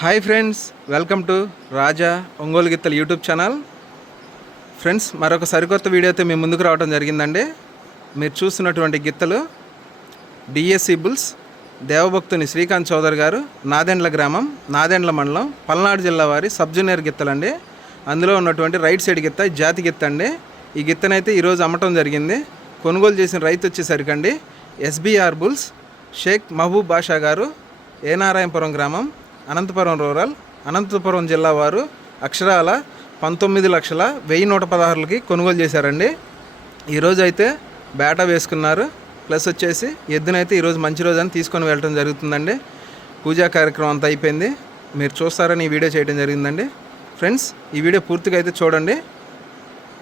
Hi friends welcome to Raja Ongole గిత్తలు YouTube channel. Friends మరొక సరికొత్త వీడియోతో మీ ముందుకు రావడం జరిగిందండి. మీరు చూస్తున్నటువంటి గిత్తలు డిఎస్సి బుల్స్ దేవభక్తుని శ్రీకాంత్ చౌదరి గారు నాదెండ్ల గ్రామం నాదెండ్ల మండలం పల్నాడు జిల్లా వారి సబ్ జూనియర్ గిత్తలండి. అందులో ఉన్నటువంటి రైట్ సైడ్ గిత్త జాతి గిత్త అండి. ఈ గిత్తనైతే ఈరోజు అమ్మటం జరిగింది. కొనుగోలు చేసిన రైతు వచ్చేసరికండి. SBR bulls Shaik Mahaboob Basha garu A Narayanapuram గ్రామం అనంతపురం రూరల్ అనంతపురం జిల్లా వారు అక్షరాల పంతొమ్మిది లక్షల వెయ్యి నూట పదహారులకి కొనుగోలు చేశారండి. ఈరోజు అయితే బేటా వేసుకున్నారు. ప్లస్ వచ్చేసి ఎద్దునైతే ఈరోజు మంచి రోజు అని తీసుకొని వెళ్ళడం జరుగుతుందండి. పూజా కార్యక్రమం అంతా అయిపోయింది. మీరు చూస్తారని ఈ వీడియో చేయడం జరిగిందండి. ఫ్రెండ్స్ ఈ వీడియో పూర్తిగా అయితే చూడండి.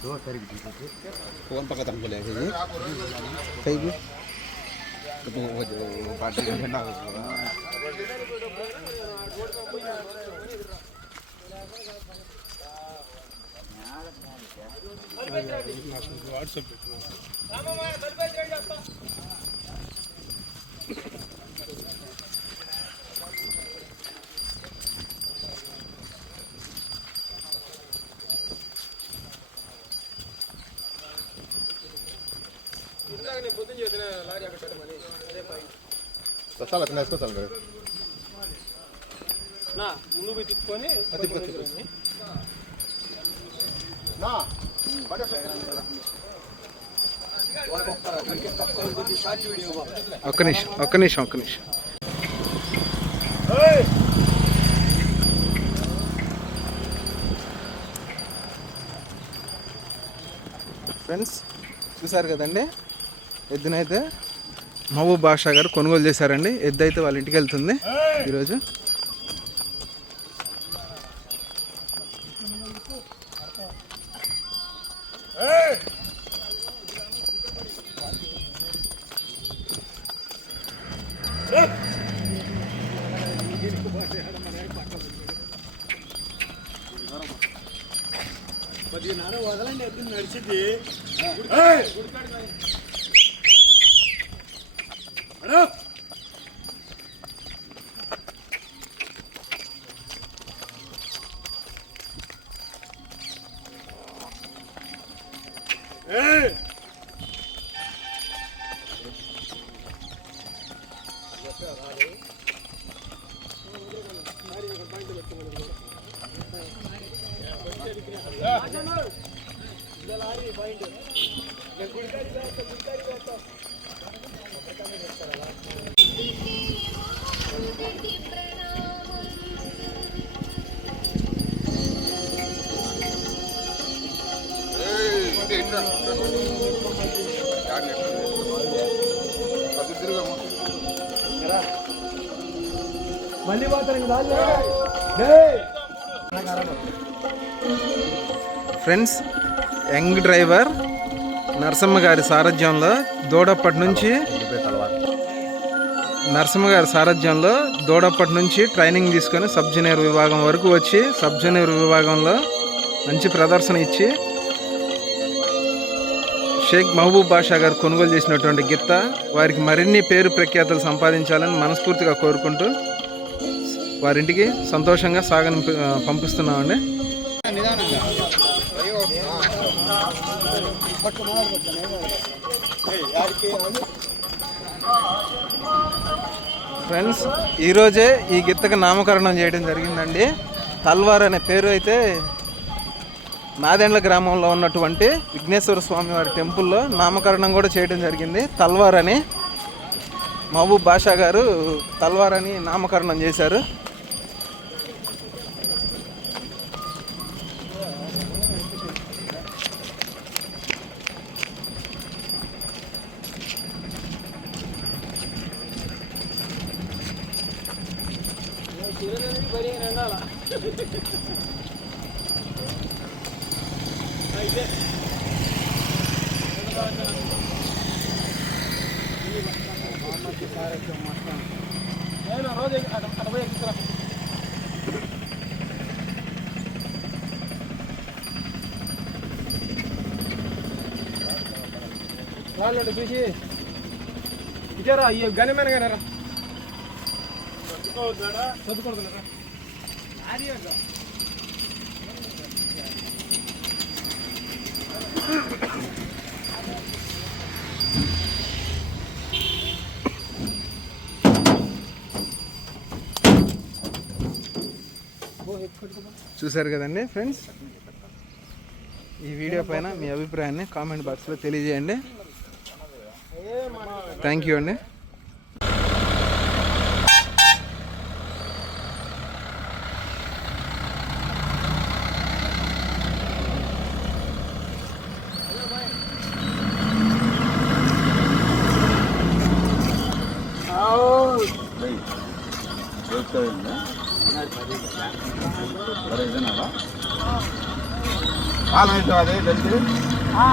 કોણ પકડ તમે બોલ્યા છે થઈ ગયું તો તું પાર્ટી ના વાટ્સઅપ నా ముందు పోయి ఒక్క నిమిషం ఒక్క నిమిషం ఒక్క నిమిషం. ఫ్రెండ్స్ చూసారు కదండీ? ఎద్దునైతే మహబూబ్ బాషా గారు కొనుగోలు చేశారండి. ఎద్దు అయితే వాళ్ళ ఇంటికి వెళ్తుంది ఈరోజు. వదలండి ఎద్దు నడిచింది हेलो ಬಾಯಿಂಡ್ ಗುಡ್ಕಾರಿ ಗುಡ್ಕಾರಿ పోతాను ఫ్రెండ్స్ యంగ్ డ్రైవర్ నరసమ్మ గారి సారథ్యంలో దూడప్పటి నుంచి నరసింహ గారి సారథ్యంలో దూడప్పటి నుంచి ట్రైనింగ్ తీసుకొని సబ్ జూనియర్ విభాగం వరకు వచ్చి సబ్ జూనియర్ విభాగంలో మంచి ప్రదర్శన ఇచ్చి షేక్ మహబూబ్ బాషా గారు కొనుగోలు చేసినటువంటి గిత్త వారికి మరిన్ని పేరు ప్రఖ్యాతలు సంపాదించాలని మనస్ఫూర్తిగా కోరుకుంటూ వారింటికి సంతోషంగా సాగని పంపిస్తున్నామండి. ఫ్రెండ్స్ ఈరోజే ఈ గిత్తకు నామకరణం చేయడం జరిగిందండి. తల్వార్ అనే పేరు అయితే నాదెండ్ల గ్రామంలో ఉన్నటువంటి విఘ్నేశ్వర స్వామి వారి టెంపుల్లో నామకరణం కూడా చేయడం జరిగింది. తల్వార్ అని మహబూబ్ బాషా గారు తల్వార్ అని నామకరణం చేశారు. రోజు అటు పోయి ఎక్కుతున్నా. రాలేండి చూసి ఇదేరా ఈ గనిమైన కానీ రా చదువుకోవద్దురా చూశారు కదండి ఫ్రెండ్స్ ఈ వీడియో పైన మీ అభిప్రాయాన్ని కామెంట్ బాక్స్లో తెలియజేయండి. థ్యాంక్ యూ అండి. விவசாயம் வேறு இதனால ஆள் ஆ